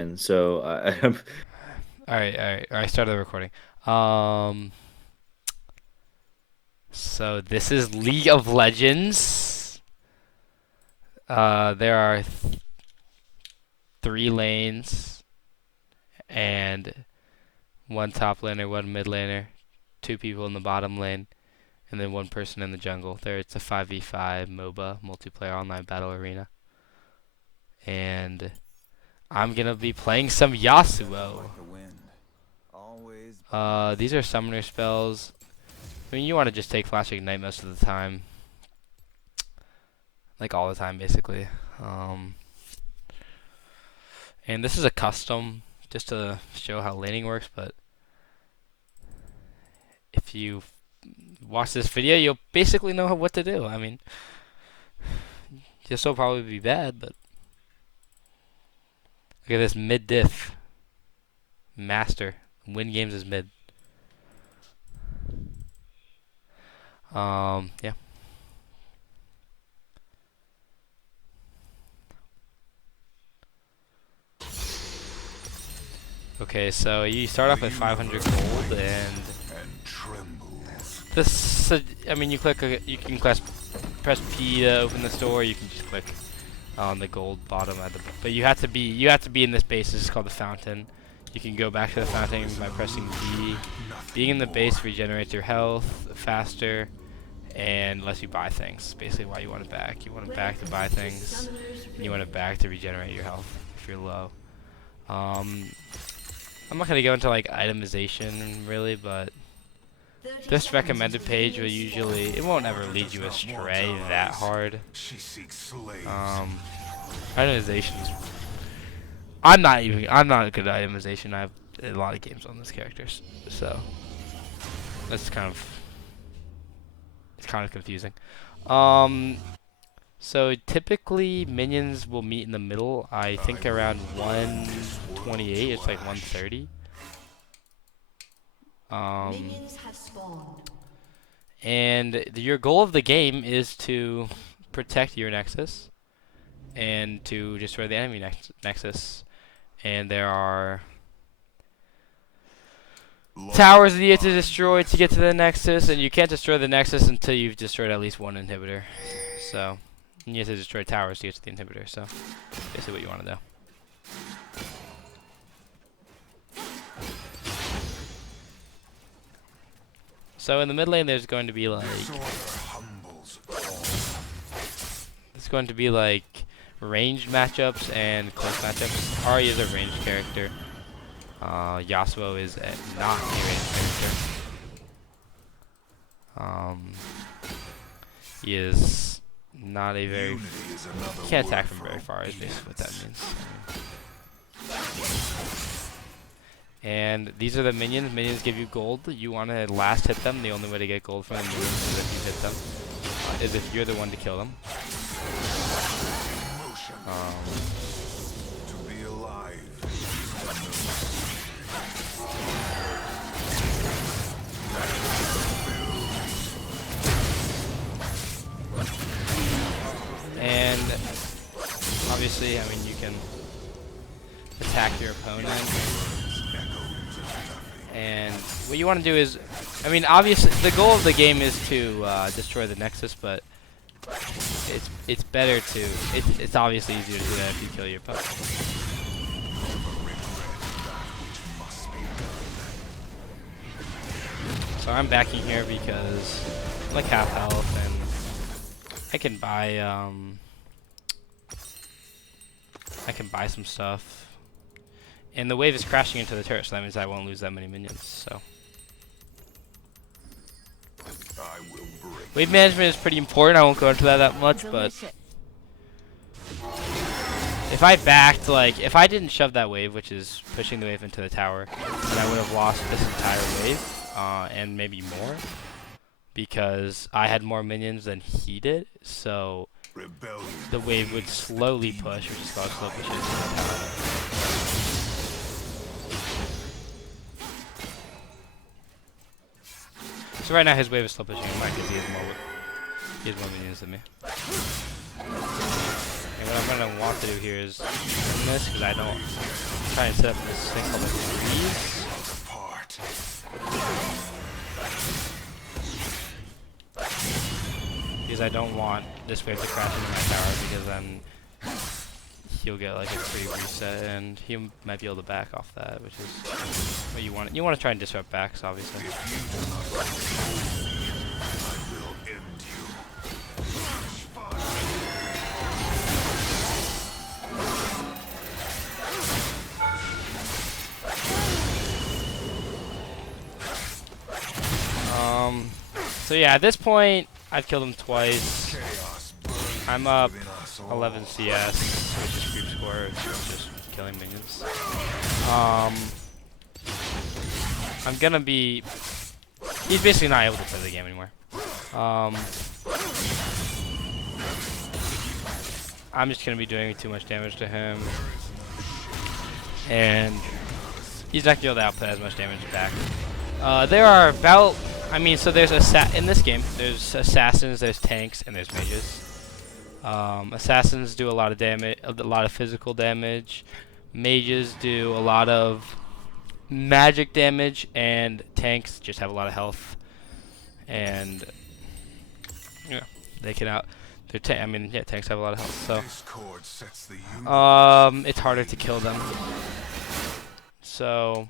And so All right. I started the recording. Um, so this is League of Legends. There are 3 lanes and one top laner, one mid laner, 2 people in the bottom lane, and then 1 person in the jungle. It's a 5v5 MOBA, multiplayer online battle arena, and I'm gonna be playing some Yasuo. These are summoner spells. I mean, you want to just take Flash Ignite most of the time, like all the time, basically. Um, And this is a custom just to show how laning works, but if you watch this video, you'll basically know what to do. I mean, this will probably be bad, but look at this mid diff master. Win games is mid. Yeah. Okay, so you start off at 500 gold, and this. I mean, you can press P to open the store. You can just click on the gold bottom at the. But you have to be in this base. This is called the fountain. You can go back to the fountain by pressing B. Being in the base regenerates your health faster, and lets you buy things. Basically, why you want it back. You want it back to buy things, and you want it back to regenerate your health if you're low. Um, I'm not gonna go into like itemization really, but this recommended page will usually it won't ever lead you astray that hard. Um, Itemizations. I'm not good at itemization. I have a lot of games on this character, so that's it's kind of confusing. Um, so typically minions will meet in the middle. I think around 128. It's like 130. Um, and your goal of the game is to protect your nexus and to destroy the enemy nexus. And there are towers that you have to destroy to get to the nexus, and you can't destroy the nexus until you've destroyed at least one inhibitor. So you have to destroy towers to get to the inhibitor. So basically what you want to do. So in the mid lane, there's going to be ranged matchups and close matchups. Ahri is a ranged character. Yasuo is not a ranged character. He is not a very. You can't attack from very far. Is basically what that means. And these are the minions. Minions give you gold. You want to last hit them. The only way to get gold from them is if you hit them. Is if you're the one to kill them. And obviously, I mean, you can attack your opponent. And what you want to do is, I mean, obviously, the goal of the game is to destroy the Nexus, but it's better to, it's obviously easier to do that if you kill your opponent. So I'm backing here because I'm like half health, and I can buy some stuff. And the wave is crashing into the turret, so that means I won't lose that many minions. So wave management is pretty important. I won't go into that much, but if I backed, like, if I didn't shove that wave, which is pushing the wave into the tower, then I would have lost this entire wave, and maybe more, because I had more minions than he did. So the wave would slowly push, which is called slow pushing into the tower. So right now his wave is slow pushing him back because he has more minions than me. And what I'm gonna want to do here is win this because I don't. try and set up this thing called the freeze. Because I don't want this wave to crash into my tower, because then he'll get like a free reset, and he might be able to back off that, which is what you want. You want to try and disrupt backs, obviously. So yeah, at this point, I've killed him twice. I'm up 11 CS, which is creep score, which is just killing minions. I'm gonna be... He's basically not able to play the game anymore. I'm just gonna be doing too much damage to him. And he's not gonna be able to output as much damage back. There are about... I mean, so there's in this game, there's assassins, there's tanks, and there's mages. Assassins do a lot of damage, a lot of physical damage. Mages do a lot of magic damage, and tanks just have a lot of health. And yeah, they can out. I mean, yeah, tanks have a lot of health. So it's harder to kill them. So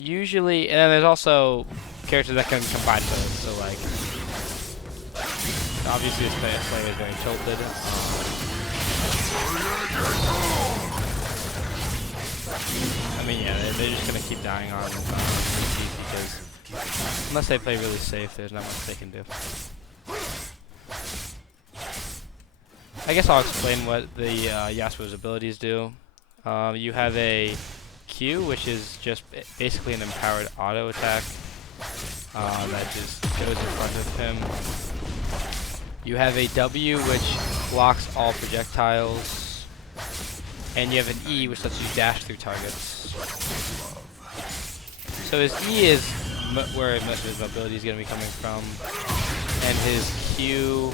usually, and then there's also characters that can combine both. So like, obviously this player is very tilted. I mean, yeah, they're just gonna keep dying on because unless they play really safe, there's not much they can do. I guess I'll explain what the Yasuo's abilities do. You have a Q, which is just basically an empowered auto attack that just goes in front of him. You have a W, which blocks all projectiles, and you have an E, which lets you dash through targets. So his E is where most of his mobility is going to be coming from, and his Q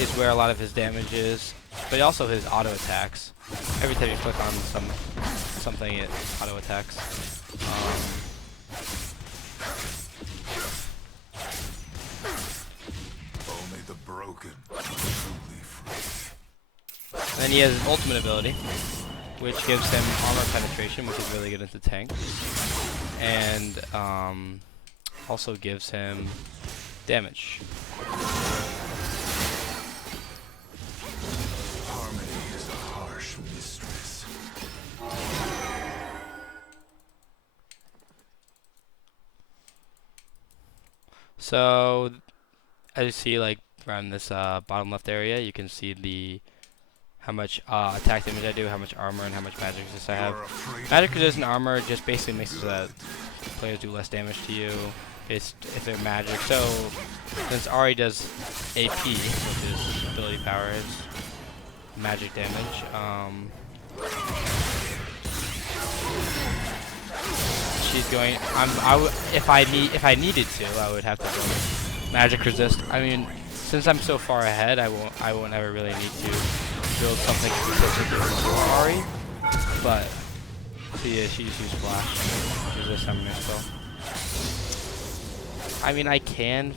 is where a lot of his damage is, but also his auto attacks. Every time you click on something, it auto attacks. Only the broken are truly free. Then he has his ultimate ability, which gives him armor penetration, which is really good into tanks, and also gives him damage. Harmony is a harsh mistress. So, as you see, like around this bottom left area, you can see how much attack damage I do, how much armor, and how much magic resist I have. Magic resist and armor just basically makes it so that players do less damage to you if they're magic. So, since Ahri does AP, which is ability power, is magic damage. She's going. If I needed to, I would have to go magic resist. I mean, since I'm so far ahead, I won't ever really need to build something specific for Ahri. But she just used flash, which is a summoner spell. I mean, I can.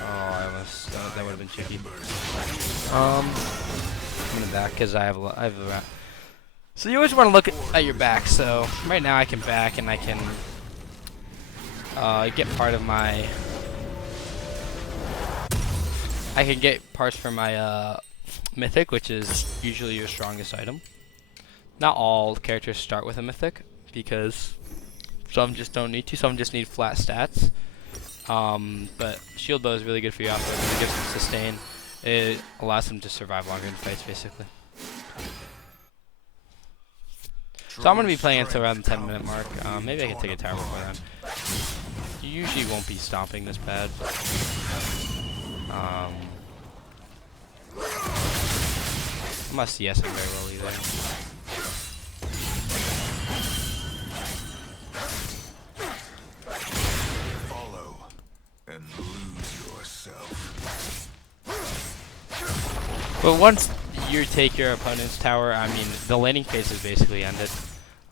Oh, I almost that would have been tricky. I'm gonna back because I have a So you always want to look at your back. So right now I can back and I can get part of my. I can get parts from my mythic, which is usually your strongest item. Not all characters start with a mythic because some just don't need to. Some just need flat stats. But shield bow is really good for you after it gives them sustain. It allows them to survive longer in fights, basically. So I'm going to be playing until around the 10-minute mark. Maybe I can take a tower before then. You usually won't be stomping this bad. I'm not CSing very well either. Follow and lose yourself. But once you take your opponent's tower, I mean, the laning phase is basically ended.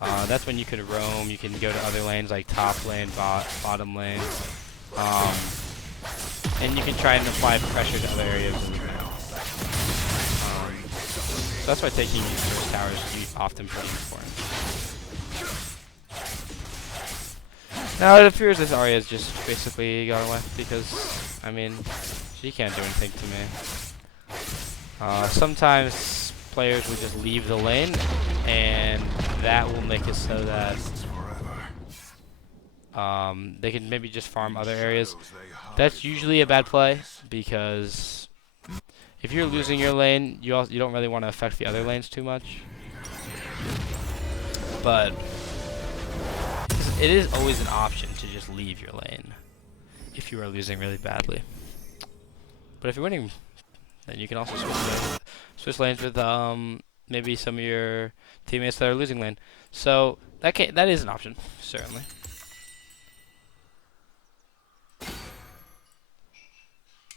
That's when you could roam. You can go to other lanes like top lane, bottom lane, and you can try and apply pressure to other areas. So that's why taking your first tower is often pretty important. Now it appears this Arya has just basically got away because, I mean, she can't do anything to me. Sometimes players will just leave the lane, and that will make it so that they can maybe just farm other areas. That's usually a bad play because if you're losing your lane, you don't really want to affect the other lanes too much. But it is always an option to just leave your lane if you are losing really badly. But if you're winning, then you can also switch lanes with maybe some of your teammates that are losing lane. So that is an option, certainly.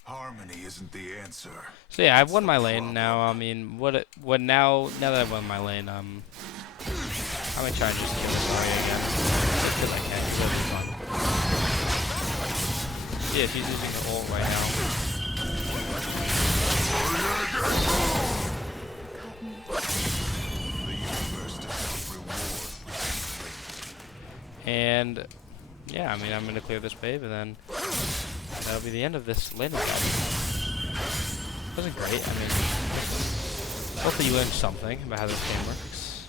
Harmony isn't the answer. So yeah, I've won my lane now. I mean, now that I've won my lane, I'm gonna try and just kill this Arya again just because I can. It's really fun. Yeah, she's using her ult right now. And yeah, I mean, I'm gonna clear this wave, and then that'll be the end of this laning battle. Wasn't great. I mean, hopefully you learned something about how this game works.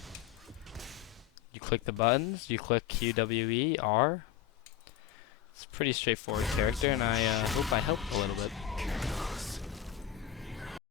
You click the buttons. You click Q, W, E, R. It's a pretty straightforward character, and I hope I helped a little bit.